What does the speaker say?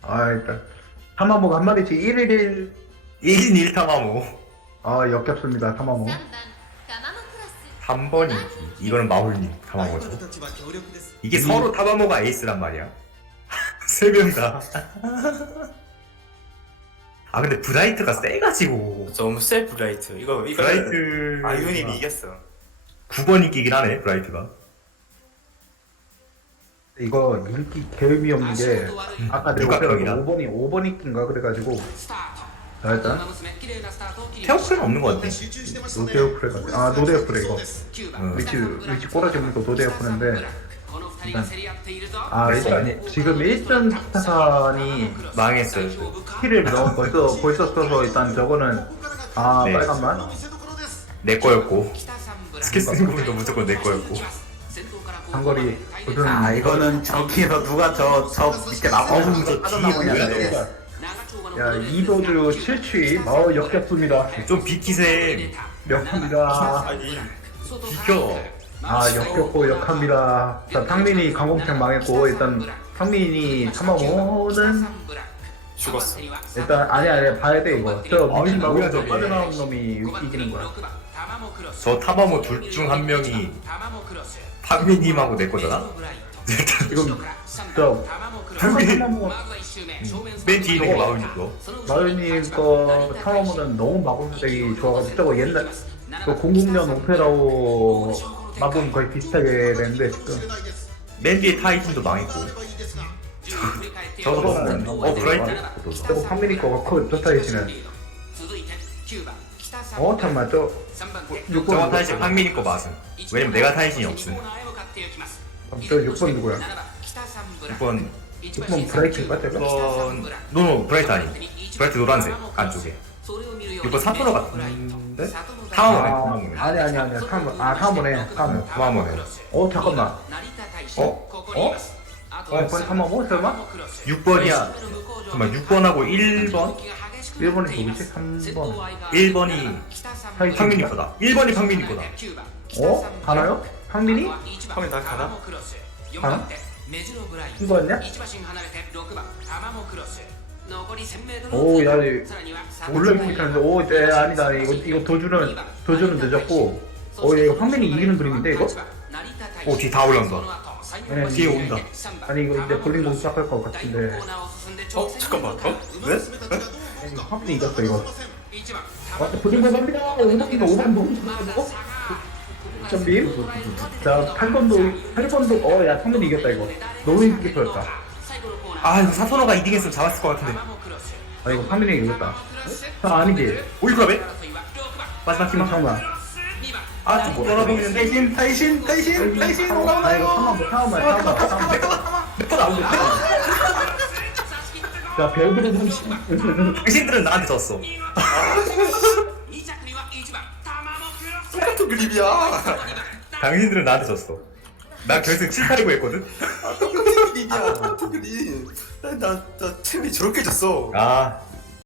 아 일단 타마모가 한 마리씩 1일 1인 1 타마모. 아 역겹습니다 타마모. 3번이 이거는 마홀님 타마모죠. 이게 서로 타마모가 에이스란 말이야. 세 명 다. 아 근데 브라이트가 세가지고. 너무 셀 브라이트. 이거 브라이트 아이유님이 이겼어. 9번 인기긴 하네 브라이트가. 이거 인기 개의미 없는 게 아까 내가 육각형이라. 5번 인기인가 그래가지고 자 일단 테오크는 없는 것 같아. 노데오 프레가 아 노데오 프레 이거 응. 위치 꼬라지 없는 거 노데오 프레인데 일단 지금 1전 스타산이 망했어요. 키를 벌써 써서 일단 저거는 네. 빨간만 내 거였고. 스킬 쓰는 거보다 무조건 내 거였고. 장거리 이거는 저기에서 누가 저 밑에 나오는 저 뒤에 뭐야? 야 이도주 7취 역겹습니다. 좀 비키셈. 역합니다. 아니 비켜. 역겹고 역합니다. 자 탕민이 강공택 망했고 일단 탕민이 타마모는 죽었어. 일단 아니 봐야 돼 이거. 저 미친 뭐야, 나오면 저 저게. 빠져나온 놈이 이기는 거야. 저 타마모 둘 중 한 명이 팡미님하고 내 거잖아? 지금 저 타마모 맨 뒤에 있는 게 마울님 거. 마을님 거 타마모는 너무 마법색이 좋아가지고 저거 옛날 그 00년 오페라오 마법 거의 비슷하게 되는데 지금 맨 뒤에 타이틴도 망했고. 저거 브라이트? 저거 판미니 거가 저 타이시는 잠깐만 저 저거 6번 타이신 팡미님 거 맞음. 왜냐면 내가 타이신이 없음. 저 6번 누구야? 6번 6번 브라이트인가 제가? 6번 노노 브라이트 아니. 브라이트 노란색 안쪽에. 6번 사토로 같은데? 타마모네. 아니 타마모네 타마모 타마모네. 잠깐만 어? 6번 타마모 설마? 6번이야. 잠깐만 6번하고 1번? 1번이 누구지? 3번 1번이 팡미님 거다. 1번이 팡미님 거다. 가나요? 황민이? 형이 나 가나? 가나? 이거였냐? 야 몰라 있는데 아니다 이거 도주는 늦었고 이거 황민이 이기는 그림인데 이거? 뒤 다 올라온다. 아니, 뒤에 온다. 아니 이거 이제 볼링공 시작할 것 같은데 잠깐만. 왜? 황민이 이겼어 이거 볼링공 갑니다 엉덩이가 5번 너무 점빔 자 8번도 야 황민이 이겼다 이거 너무 인기 표였다 이거 사토노가 2등 했으면 잡았을 것 같은데. 이거 황민이 이겼다 아니지 오이쿠라베? 마지막 팀 잠깐만 좀 돌아보이는데. 타이신 올라오나요? 이거 잠깐만 몇번 나오고 있다. 자 배우들은 잠시 당신들은 나한테 졌어. 똑같은 그림이야. 당신들은 나한테 졌어. 나 결승 7, 8이고 했거든? 똑같은 그림이야. 똑같은 그림. 나 템이 저렇게 졌어.